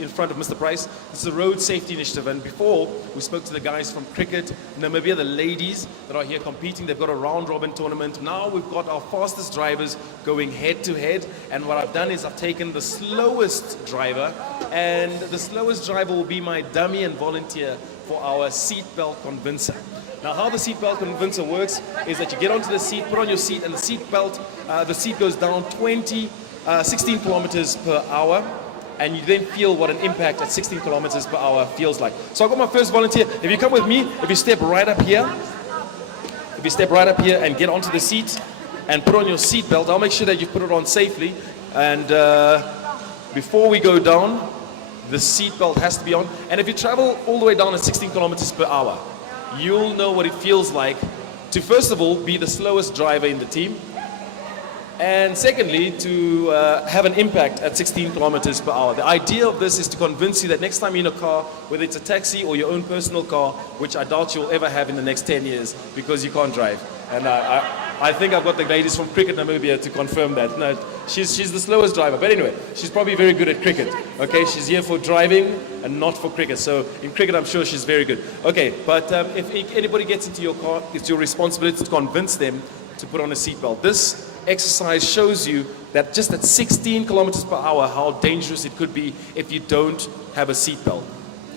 in front of Mr. Price. This is a road safety initiative, and before we spoke to the guys from Cricket Namibia, the ladies that are here competing. They've got a round robin tournament. Now we've got our fastest drivers going head to head, and what I've done is I've taken the slowest driver, and the slowest driver will be my dummy and volunteer for our seatbelt convincer. Now, how the seatbelt convincer works is that you get onto the seat, put on your seat, and the seat goes down 16 kilometers per hour, and you then feel what an impact at 16 kilometers per hour feels like. So I've got my first volunteer. If you come with me, if you step right up here and get onto the seat and put on your seat belt, I'll make sure that you put it on safely. And before we go down, the seat belt has to be on. And if you travel all the way down at 16 kilometers per hour, you'll know what it feels like to, first of all, be the slowest driver in the team. And secondly, to have an impact at 16 kilometers per hour. The idea of this is to convince you that next time you're in a car, whether it's a taxi or your own personal car, which I doubt you'll ever have in the next 10 years because you can't drive. And I think I've got the ladies from Cricket Namibia to confirm that. No, she's the slowest driver. But anyway, she's probably very good at cricket. Okay, she's here for driving and not for cricket. So in cricket, I'm sure she's very good. Okay, but if anybody gets into your car, it's your responsibility to convince them to put on a seatbelt. This exercise shows you that just at 16 kilometers per hour, how dangerous it could be if you don't have a seatbelt.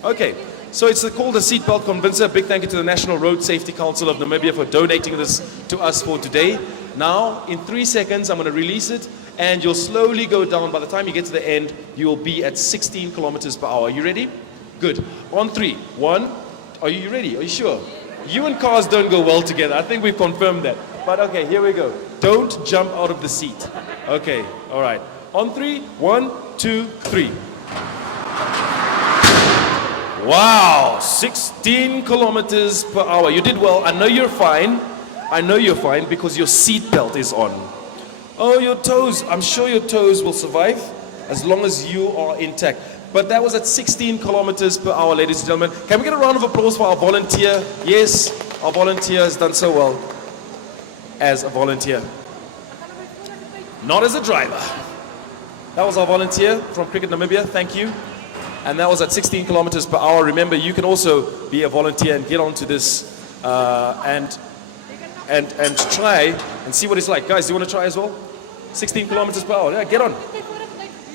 Okay, so it's called a seatbelt convincer. Big thank you to the National Road Safety Council of Namibia for donating this to us for today. Now, in 3 seconds, I'm going to release it, and you'll slowly go down. By the time you get to the end, you will be at 16 kilometers per hour. Are you ready? Good. On 3. 1. Are you ready? Are you sure? You and cars don't go well together. I think we've confirmed that. But okay, here we go. Don't jump out of the seat. Okay, all right. On 3, 1, 2, 3. Wow, 16 kilometers per hour. You did well. I know you're fine. I know you're fine because your seat belt is on. Oh, your toes. I'm sure your toes will survive as long as you are intact. But that was at 16 kilometers per hour, ladies and gentlemen. Can we get a round of applause for our volunteer? Yes, our volunteer has done so well as a volunteer, not as a driver. That was our volunteer from Cricket Namibia. Thank you. And that was at 16 kilometers per hour. Remember, you can also be a volunteer and get onto this and try and see what it's like. Guys, do you want to try as well? 16 kilometers per hour. Yeah, get on.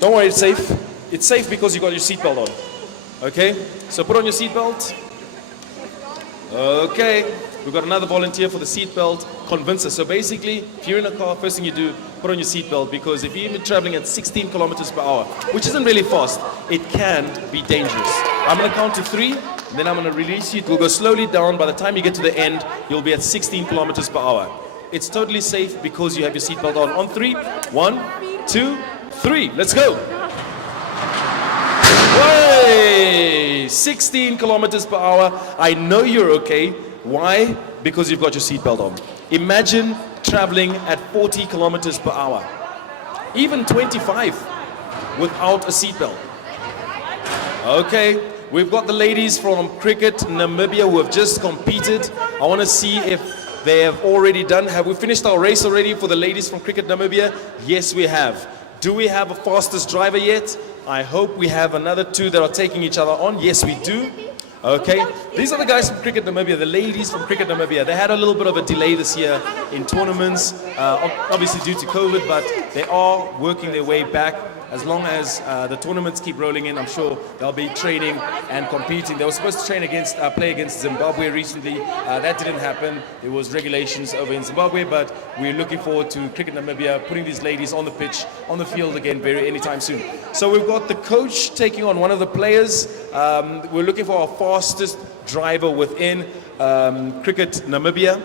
Don't worry, it's safe. It's safe because you got your seatbelt on. Okay, so put on your seatbelt. Okay, we've got another volunteer for the seatbelt convincer. So basically, if you're in a car, first thing you do, put on your seatbelt, because if you're traveling at 16 kilometers per hour, which isn't really fast, it can be dangerous. I'm going to count to 3, and then I'm going to release you. It will go slowly down. By the time you get to the end, you'll be at 16 kilometers per hour. It's totally safe because you have your seatbelt on. On 3, 1, 2, 3. Let's go. Way! 16 kilometers per hour. I know you're okay. Why? Because you've got your seatbelt on. Imagine traveling at 40 kilometers per hour, even 25 without a seatbelt. Okay, we've got the ladies from Cricket Namibia who have just competed. I want to see if they have already done. Have we finished our race already for the ladies from Cricket Namibia? Yes, we have. Do we have a fastest driver yet? I hope we have another 2 that are taking each other on. Yes, we do. Okay, these are the guys from Cricket Namibia, the ladies from Cricket Namibia. They had a little bit of a delay this year in tournaments, obviously due to COVID, but they are working their way back. As long as the tournaments keep rolling in, I'm sure they'll be training and competing. They were supposed to play against Zimbabwe recently. That didn't happen. There was regulations over in Zimbabwe, but we're looking forward to Cricket Namibia putting these ladies on the pitch, on the field again anytime soon. So we've got the coach taking on one of the players. We're looking for our fastest driver within Cricket Namibia,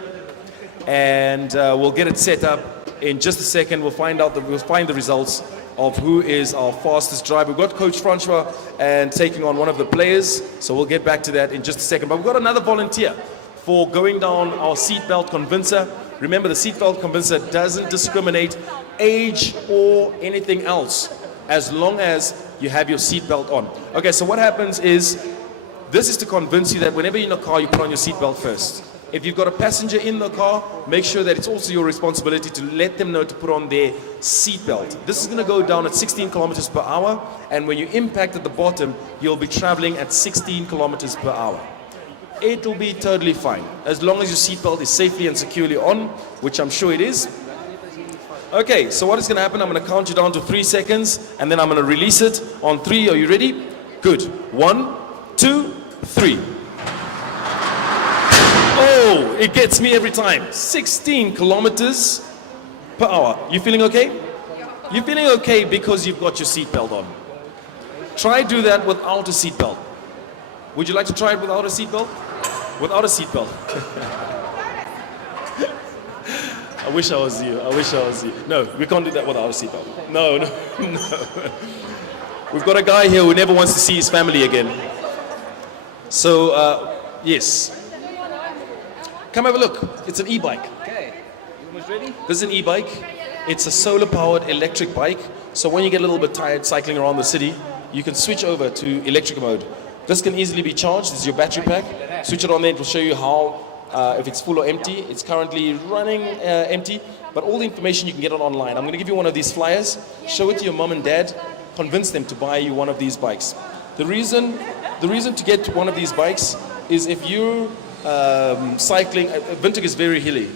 and we'll get it set up in just a second. We'll find the results of who is our fastest driver. We've got Coach Francois and taking on one of the players, so we'll get back to that in just a second. But we've got another volunteer for going down our seatbelt convincer. Remember, the seatbelt convincer doesn't discriminate age or anything else, as long as you have your seatbelt on. Okay, so what happens is, this is to convince you that whenever you're in a car, you put on your seatbelt first. If you've got a passenger in the car, make sure that it's also your responsibility to let them know to put on their seatbelt. This is going to go down at 16 kilometers per hour, and when you impact at the bottom, you'll be traveling at 16 kilometers per hour. It'll be totally fine, as long as your seatbelt is safely and securely on, which I'm sure it is. Okay, so what is going to happen, I'm going to count you down to 3 seconds, and then I'm going to release it on 3. Are you ready? Good. 1, 2, 3. Oh, it gets me every time. 16 kilometers per hour. You feeling okay? You're feeling okay because you've got your seatbelt on. Try do that without a seatbelt. Would you like to try it without a seatbelt? Without a seatbelt. I wish I was you. I wish I was you. No, we can't do that without a seatbelt. No, no, no. We've got a guy here who never wants to see his family again. So, yes. Come have a look. It's an e-bike. Okay, you almost ready? This is an e-bike. It's a solar-powered electric bike. So when you get a little bit tired cycling around the city, you can switch over to electric mode. This can easily be charged. This is your battery pack. Switch it on there. It will show you how, if it's full or empty. It's currently running empty, but all the information you can get it online. I'm going to give you one of these flyers. Show it to your mom and dad. Convince them to buy you one of these bikes. The reason to get one of these bikes is if you're cycling, Windhoek is very hilly,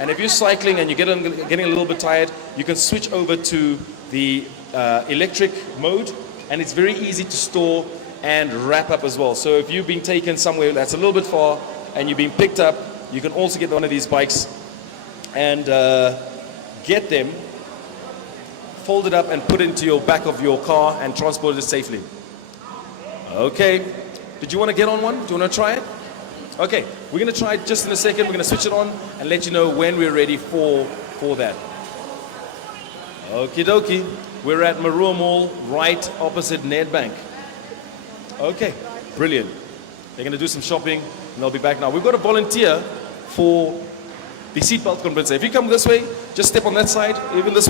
and if you're cycling and you're getting a little bit tired, you can switch over to the electric mode, and it's very easy to store and wrap up as well. So if you've been taken somewhere that's a little bit far and you're being picked up, you can also get one of these bikes and get them, fold it up and put it into your back of your car and transport it safely. Okay, did you want to get on one? Do you want to try it? Okay, we're going to try it just in a second. We're going to switch it on and let you know when we're ready for that. Okie dokie. We're at Maerua Mall, right opposite Nedbank. Okay, brilliant. They're going to do some shopping and they'll be back now. We've got a volunteer for the seatbelt convincer. If you come this way, just step on that side, even this way.